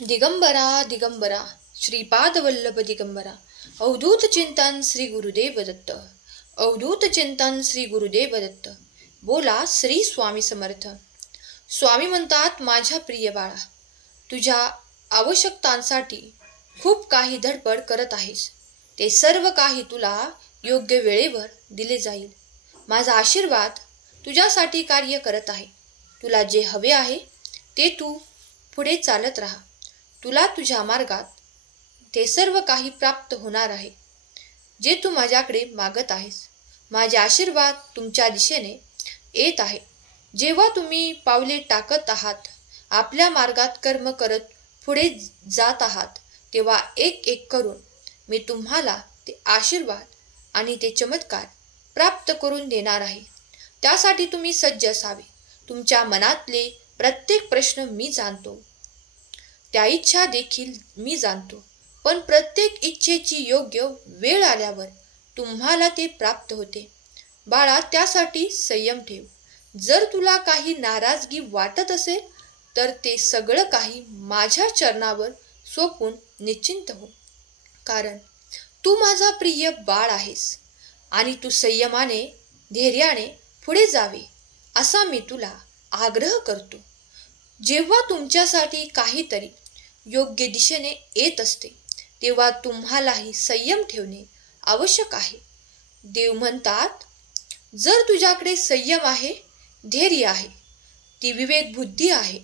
दिगंबरा दिगंबरा श्रीपाद वल्लभ दिगंबरा अवधूत चिंतन श्री गुरुदेव दत्त. अवधूत चिंतन श्री गुरुदेव दत्त. बोला श्री स्वामी समर्थ. स्वामी म्हणतात, माझ्या प्रिय बाळा, तुझ्या आवश्यकतांसाठी खूप काही धडपड करत आहेस. ते सर्व काही तुला योग्य वेळेवर दिले जाईल. माझा आशीर्वाद तुझ्यासाठी कार्य करत आहे. तुला जे हवे आहे ते तू पुढे चालत राहा. तुला तुझ्या मार्गात ते सर्व काही प्राप्त होणार आहे जे तू माझ्याकडे मागत आहेस. माझे आशीर्वाद तुमच्या दिशेने येत आहे. जेव्हा तुम्ही पावले टाकत आहात, आपल्या मार्गात कर्म करत पुढे जात आहात, तेव्हा एक एक करून मी तुम्हाला ते आशीर्वाद आणि ते चमत्कार प्राप्त करून देणार आहे. त्यासाठी तुम्ही सज्ज असावे. तुमच्या मनातले प्रत्येक प्रश्न मी जाणतो, त्या इच्छा देखील मी जाणतो. पण प्रत्येक इच्छेची योग्य वेळ आल्यावर तुम्हाला ते प्राप्त होते. बाळा, त्यासाठी संयम ठेव. जर तुला काही नाराजगी वाटत असेल तर ते सगळं काही माझ्या चरणावर सोपून निश्चिंत हो. कारण तू माझा प्रिय बाळ आहेस आणि तू संयमाने, धैर्याने पुढे जावे असा मी तुला आग्रह करतो. जेव्हा तुमच्यासाठी काहीतरी योग्य दिशेने येत असते, तेव्हा तुम्हालाही संयम ठेवणे आवश्यक आहे. देव म्हणतात, जर तुझ्याकडे संयम आहे, धैर्य आहे, ती विवेक बुद्धी आहे,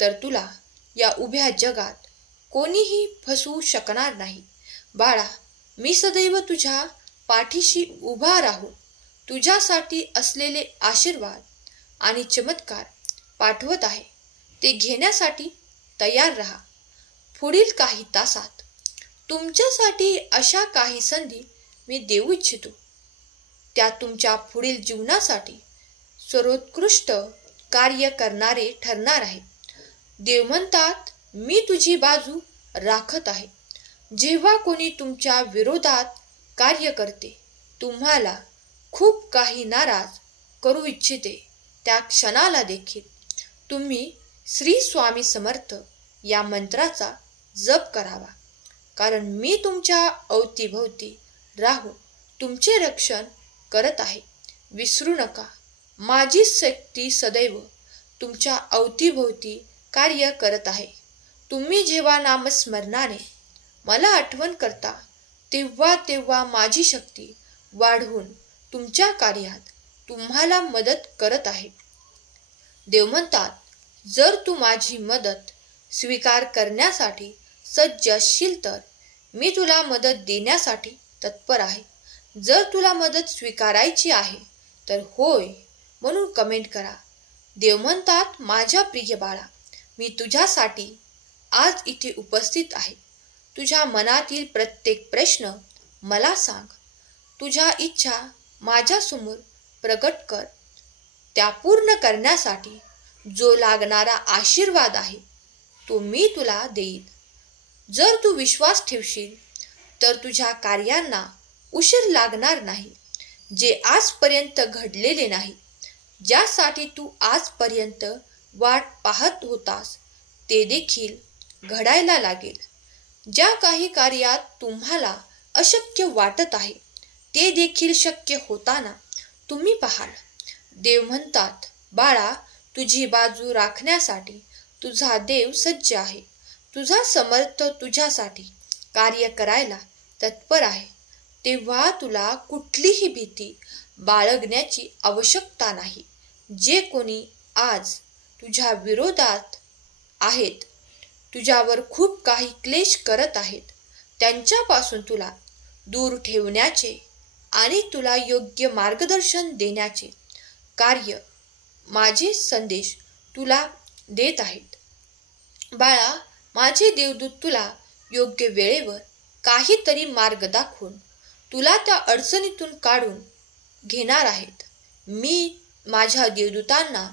तर तुला या उभ्या जगात कोणीही फसवू शकणार नाही. बाळा, मी सदैव तुझ्या पाठीशी उभा राहून तुझ्यासाठी असलेले आशीर्वाद आणि चमत्कार पाठवत आहे. ते घेण्यासाठी तयार राहा. पुढील काही तासात तुमच्यासाठी अशा काही संधी मी देऊ इच्छितो, त्या तुमच्या पुढील जीवनासाठी सर्वोत्कृष्ट कार्य करणारे ठरणार आहे. देव म्हणतात, मी तुझी बाजू राखत आहे. जेव्हा कोणी तुमच्या विरोधात कार्य करते, तुम्हाला खूप काही नाराज करू इच्छिते, त्या क्षणाला देखील तुम्ही श्री स्वामी समर्थ या मंत्राचा जप करावा. कारण मी तुमच्या अवतीभोवती राहून तुमचे रक्षण करत आहे. विसरू नका, माझी शक्ती सदैव तुमच्या अवतीभोवती कार्य करत आहे. तुम्ही जेव्हा नामस्मरणाने मला आठवण करता, तेव्हा तेव्हा माझी शक्ती वाढवून तुमच्या कार्यात तुम्हाला मदत करत आहे. देव म्हणतात, जर तू माझी मदत स्वीकार करण्यासाठी सज्ज असशील तर मी तुला मदत देण्यासाठी तत्पर आहे. जर तुला मदत स्वीकारायची आहे तर होय म्हणून कमेंट करा. देव म्हणतात, माझ्या प्रिय बाळा, मी तुझ्यासाठी आज इथे उपस्थित आहे. तुझ्या मनातील प्रत्येक प्रश्न मला सांग. तुझ्या इच्छा माझ्यासमोर प्रकट कर. त्या पूर्ण करण्यासाठी जो लागणारा आशीर्वाद आहे तो मी तुला देईन. जर तू विश्वास ठेवशील तर तुझ्या कार्यांना उशीर लागणार नाही. जे आजपर्यंत घडलेले नाही, ज्यासाठी तू आजपर्यंत वाट पाहत होतास, ते देखील घडायला लागेल. ज्या काही कार्यात तुम्हाला अशक्य वाटत आहे, ते देखील शक्य होताना तुम्ही पाहाल. देव म्हणतात, बाळा, तुझी बाजू राखण्यासाठी तुझा देव सज्ज आहे. तुझा समर्थ तुझ्यासाठी कार्य करायला तत्पर आहे. तेव्हा तुला कुठलीही भीती बाळगण्याची आवश्यकता नाही. जे कोणी आज तुझ्या विरोधात आहेत, तुझ्यावर खूप काही क्लेश करत आहेत, त्यांच्यापासून तुला दूर ठेवण्याचे आणि तुला योग्य मार्गदर्शन देण्याचे कार्य माझे संदेश तुला देत आहेत. बाळा, माझे देवदूत तुला योग्य वेळेवर काहीतरी मार्ग दाखवून तुला त्या अडचणीतून काढून घेणार आहेत. मी माझ्या देवदूतांना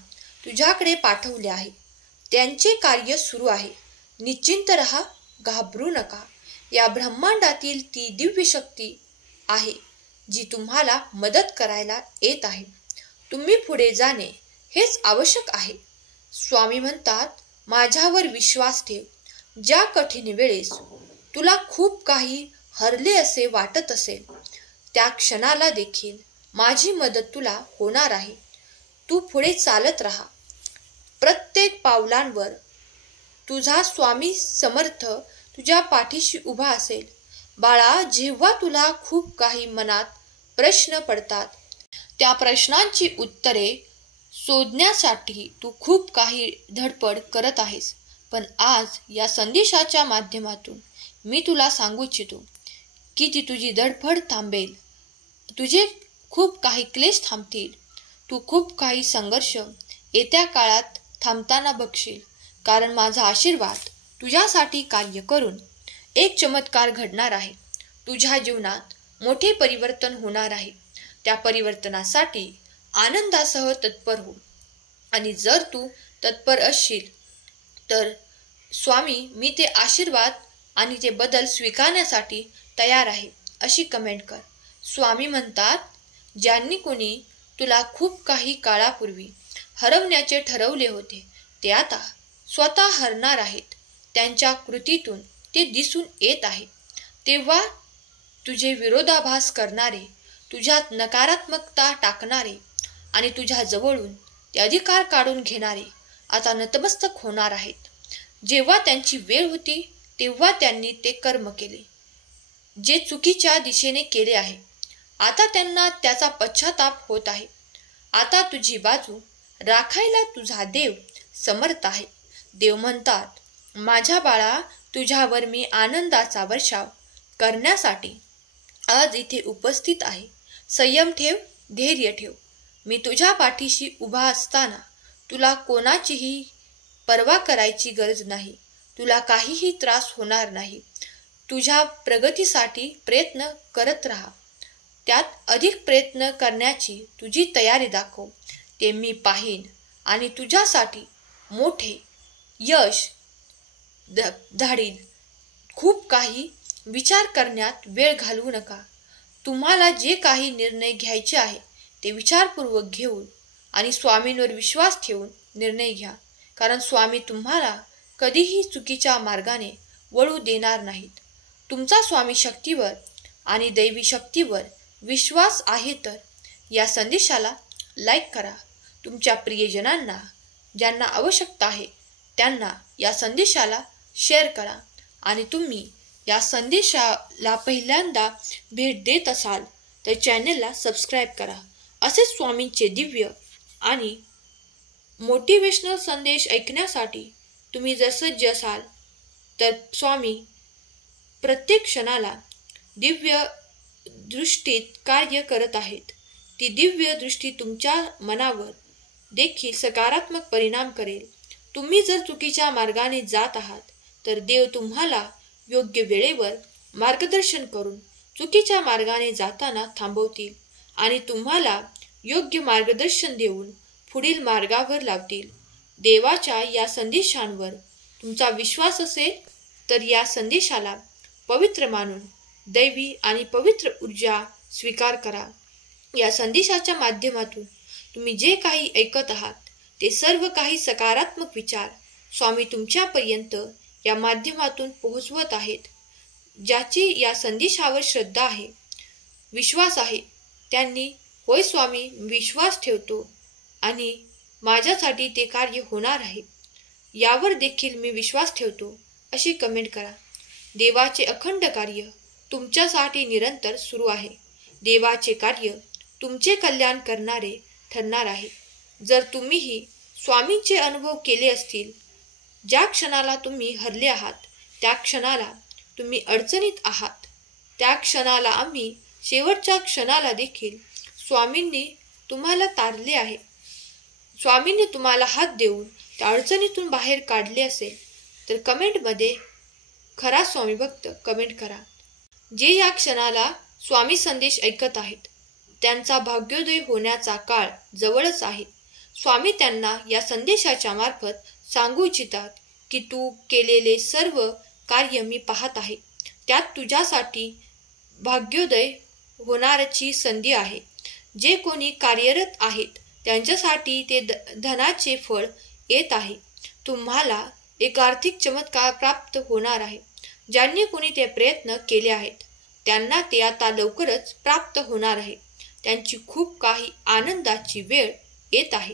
तुझ्याकडे पाठवले आहे. त्यांचे कार्य सुरू आहे. निश्चिंत रहा, घाबरू नका. या ब्रह्मांडातील ती दिव्य शक्ती आहे जी तुम्हाला मदत करायला येत आहे. तुम्ही पुढे जाणे हेच आवश्यक आहे. स्वामी म्हणतात, माझ्यावर विश्वास ठेव. ज्या कठीण वेळेस तुला खूप काही हरले असे वाटत असेल त्या क्षणाला देखील माझी मदत तुला होणार आहे. तू पुढे चालत राहा. प्रत्येक पावलांवर तुझा स्वामी समर्थ तुझ्या पाठीशी उभा असेल. बाळा, जेव्हा तुला खूप काही मनात प्रश्न पडतात त्या प्रश्नांची उत्तरे शोधण्यासाठी तू खूप काही धडपड करत आहेस, पण आज या संदेशाच्या माध्यमातून मी तुला सांगू इच्छितो की ती तुझी धडपड थांबेल. तुझे खूप काही क्लेश थांबतील. तू खूप काही संघर्ष येत्या काळात थांबताना बघशील, कारण माझा आशीर्वाद तुझ्यासाठी कार्य करून एक चमत्कार घडणार आहे. तुझ्या जीवनात मोठे परिवर्तन होणार आहे. त्या परिवर्तनासाठी आनंदासह तत्पर हो. आणि जर तू तत्पर असशील तर स्वामी मी ते आशीर्वाद आणि ते बदल स्वीकारण्यासाठी तयार आहे अशी कमेंट कर. स्वामी म्हणतात, ज्यांनी कोणी तुला खूप काही काळापूर्वी हरवण्याचे ठरवले होते ते आता स्वतः हरणार आहेत. त्यांच्या कृतीतून ते दिसून येत आहे. तेव्हा तुझे विरोधाभास करणारे, तुझ्यात नकारात्मकता टाकणारे आणि तुझ्या जवळून ते अधिकार काढून घेणारे आता नतमस्तक होणार आहेत. जेव्हा त्यांची वेळ होती तेव्हा त्यांनी ते कर्म केले जे चुकीच्या दिशेने केले आहे. आता त्यांना त्याचा पश्चाताप होत आहे. आता तुझी बाजू राखायला तुझा देव समर्थ आहे. देव म्हणतात, माझ्या बाळा, तुझ्यावर मी आनंदाचा वर्षाव करण्यासाठी आज इथे उपस्थित आहे. संयम ठेव, धैर्य ठेव. मी तुझ्या पाठीशी उभा असताना तुला कोणाचीही पर्वा करायची गरज नाही. तुला काहीही त्रास होणार नाही. तुझ्या प्रगतीसाठी प्रयत्न करत राहा. त्यात अधिक प्रयत्न करण्याची तुझी तयारी दाखव. ते मी पाहीन आणि तुझ्यासाठी मोठे यश धाडील. खूप काही विचार करण्यात वेळ घालवू नका. तुम्हाला जे काही निर्णय घ्यायचे आहे ते विचारपूर्वक घेऊन आणि स्वामींवर विश्वास ठेवून निर्णय घ्या, कारण स्वामी तुम्हाला कधीही चुकीच्या मार्गाने वळू देणार नाहीत. तुमचा स्वामी शक्तीवर आणि दैवी शक्तीवर विश्वास आहे तर या संदेशाला लाईक करा. तुमच्या प्रियजनांना ज्यांना आवश्यकता आहे त्यांना या संदेशाला शेअर करा. आणि तुम्ही या संदेशाला पहिल्यांदा भेट देत असाल तर चॅनलला सबस्क्राईब करा. असेच स्वामींचे दिव्य आणि मोटिवेशनल संदेश ऐकण्यासाठी तुम्ही जर सज्ज असाल तर स्वामी प्रत्येक क्षणाला दिव्य दृष्टीत कार्य करत आहेत. ती दिव्य दृष्टी तुमच्या मनावर देखील सकारात्मक परिणाम करेल. तुम्ही जर चुकीच्या मार्गाने जात आहात तर देव तुम्हाला योग्य वेळेवर मार्गदर्शन करून चुकीच्या मार्गाने जाताना थांबवतील आणि तुम्हाला योग्य मार्गदर्शन देऊन पुढील मार्गावर लावतील. देवाच्या या संदेशांवर तुमचा विश्वास असेल तर या संदेशाला पवित्र मानून दैवी आणि पवित्र ऊर्जा स्वीकार करा. या संदेशाच्या माध्यमातून तुम्ही जे काही ऐकत आहात ते सर्व काही सकारात्मक विचार स्वामी तुमच्यापर्यंत या माध्यमातून पोहोचवत आहेत. ज्याची या संदेशावर श्रद्धा आहे, विश्वास आहे, त्यांनी होय स्वामी विश्वास ठेवतो आणि माझ्यासाठी ते कार्य होणार आहे, यावर देखील मी विश्वास ठेवतो अशी कमेंट करा. देवाचे अखंड कार्य तुमच्यासाठी निरंतर सुरू आहे. देवाचे कार्य तुमचे कल्याण करणारे ठरणार आहे. जर तुम्हीही स्वामींचे अनुभव केले असतील, ज्या क्षणाला तुम्ही हरले आहात, त्या क्षणाला तुम्ही अडचणीत आहात, त्या क्षणाला आम्ही शेवटच्या क्षणाला देखील स्वामींनी तुम्हाला तारले आहे. स्वामींनी तुम्हाला हात देऊन त्या अडचणीतून बाहेर काढले असेल तर कमेंटमध्ये खरा स्वामी भक्त कमेंट करा. जे या क्षणाला स्वामी संदेश ऐकत आहेत त्यांचा भाग्योदय होण्याचा काळ जवळच आहे. स्वामी त्यांना या संदेशाच्या मार्फत सांगू इच्छितात की तू केलेले सर्व कार्य मी पाहत आहे. त्यात तुझ्यासाठी भाग्योदय होणारची संधी आहे. जे कोणी कार्यरत आहेत त्यांच्यासाठी ते धनाचे फळ येत आहे. तुम्हाला एक आर्थिक चमत्कार प्राप्त होणार आहे. ज्यांनी कोणी ते प्रयत्न केले आहेत त्यांना ते आता लवकरच प्राप्त होणार आहे. त्यांची खूप काही आनंदाची वेळ येत आहे.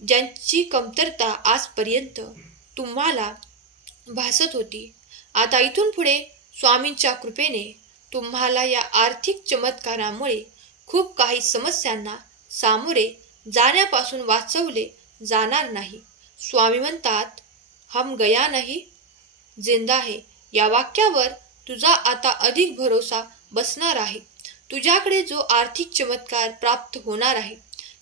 ज्यांची कमतरता आजपर्यंत तुम्हाला भासत होती, आता इथून पुढे स्वामींच्या कृपेने तुम्हाला या आर्थिक चमत्कारामुळे खूप काही समस्यांना सामोरे जाण्यापासून वाचवले जाणार नाही. स्वामी म्हणतात, हम गया नहीं जिंदा है. या वाक्यावर तुझा आता अधिक भरोसा बसणार आहे. तुझ्याकडे जो आर्थिक चमत्कार प्राप्त होणार आहे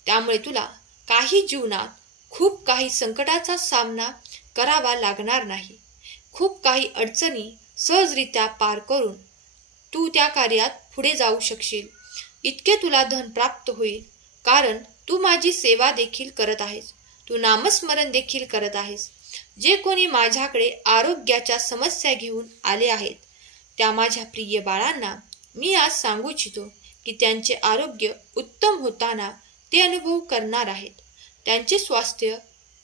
त्यामुळे तुला काही जीवनात खूप काही संकटाचा सामना करावा लागणार नाही. खूप काही अडचणी सहजरित्या पार करून तू त्या कार्यात पुढे जाऊ शकशील. इतके तुला धन प्राप्त होईल, कारण तू माझी सेवा देखील करत आहेस. तू नामस्मरण देखील करत आहेस. जे कोणी माझ्याकडे आरोग्याच्या समस्या घेऊन आले आहेत त्या माझ्या प्रिय बाळांना मी आज सांगू इच्छितो की त्यांचे आरोग्य उत्तम होताना ते अनुभव करणार आहेत. त्यांचे स्वास्थ्य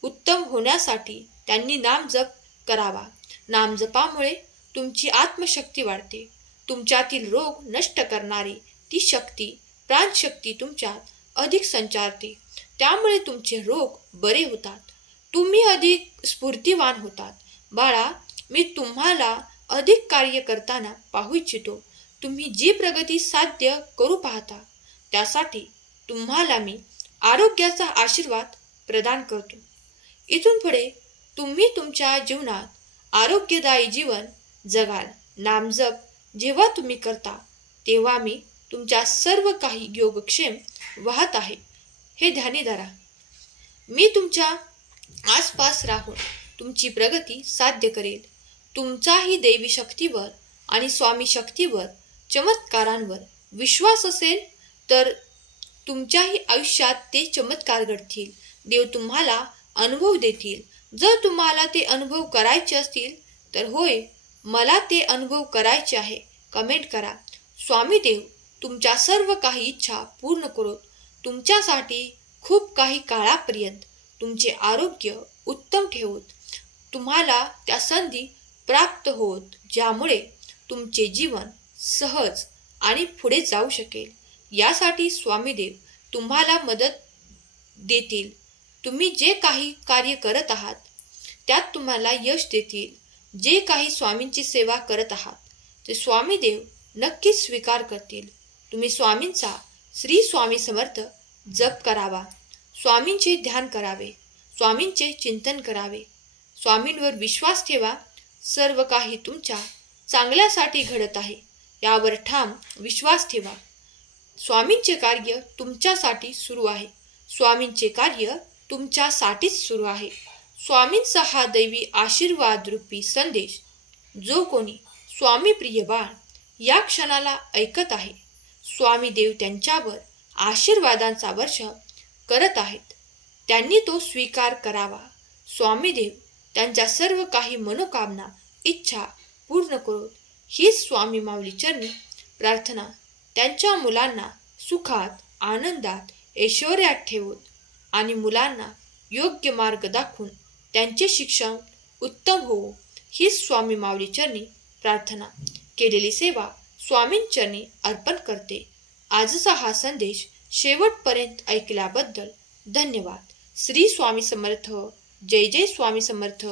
उत्तम होण्यासाठी त्यांनी नामजप करावा. नामजपामुळे तुमची आत्मशक्ती वाढते. तुमच्यातील रोग नष्ट करणारी ती शक्ती, प्राणशक्ती तुमच्यात अधिक संचारते. त्यामुळे तुमचे रोग बरे होतात. तुम्ही अधिक स्फूर्तिवान होतात. बाळा, मी तुम्हाला अधिक कार्य करताना पाहू इच्छितो. तुम्ही जी प्रगती साध्य करू पाहता त्यासाठी तुम्हाला मी आरोग्याचा आशीर्वाद प्रदान करतो. इथून पुढे तुम्ही तुमच्या जीवनात आरोग्यदायी जीवन जगाल. नामजप जेव्हा तुम्ही करता तेव्हा मी तुमच्या सर्व काही योगक्षेम वाहत आहे हे ध्यानी धरा. मी तुमच्या आसपास राहून तुमची प्रगती साध्य करेल. तुमचाही देवी शक्तीवर आणि स्वामी शक्तीवर, चमत्कारांवर विश्वास असेल तर तुमच्याही आयुष्यात ते चमत्कार घडतील. देव तुम्हाला अनुभव देतील. जर तुम्हाला ते अनुभव करायचे असतील तर होय, मला ते अनुभव करायचे आहे कमेंट करा. स्वामी देव तुमच्या सर्व काही इच्छा पूर्ण करोत. तुमच्यासाठी खूप काही काळापर्यंत तुमचे आरोग्य उत्तम ठेवोत. तुम्हाला त्या संधी प्राप्त होत ज्यामुळे तुमचे जीवन सहज आणि पुढे जाऊ शकेल. यासाठी स्वामीदेव तुम्हाला मदत देतील. तुम्ही जे काही कार्य करत आहात त्यात तुम्हाला यश देतील. जे काही स्वामींची सेवा करत आहात ते स्वामीदेव नक्कीच स्वीकार करतील. तुम्ही स्वामींचा श्री स्वामी समर्थ जप करावा. स्वामींचे ध्यान करावे. स्वामींचे चिंतन करावे. स्वामींवर विश्वास ठेवा. सर्व काही तुमच्या चांगल्यासाठी घडत आहे यावर ठाम विश्वास ठेवा. स्वामींचे कार्य तुमच्यासाठी सुरू आहे. स्वामींचे कार्य तुमच्यासाठीच सुरू आहे. स्वामींचा हा दैवी आशीर्वाद रूपी संदेश जो कोणी स्वामी प्रिय बाळ या क्षणाला ऐकत आहे, स्वामी देव त्यांच्यावर आशीर्वादांचा वर्षाव करत आहेत. त्यांनी तो स्वीकार करावा. स्वामीदेव त्यांच्या सर्व काही मनोकामना, इच्छा पूर्ण करोत हीच स्वामी माऊली चरणी प्रार्थना. त्यांच्या मुलांना सुखात, आनंदात, ऐश्वर्यात ठेवोत आणि मुलांना योग्य मार्ग दाखवून त्यांचे शिक्षण उत्तम होवो हीच स्वामी माऊली चरणी प्रार्थना. केलेली सेवा स्वामींचरणी अर्पण करते. आजचा हा संदेश शेवटपर्यंत ऐकल्याबद्दल धन्यवाद. श्री स्वामी समर्थ. जय जय स्वामी समर्थ.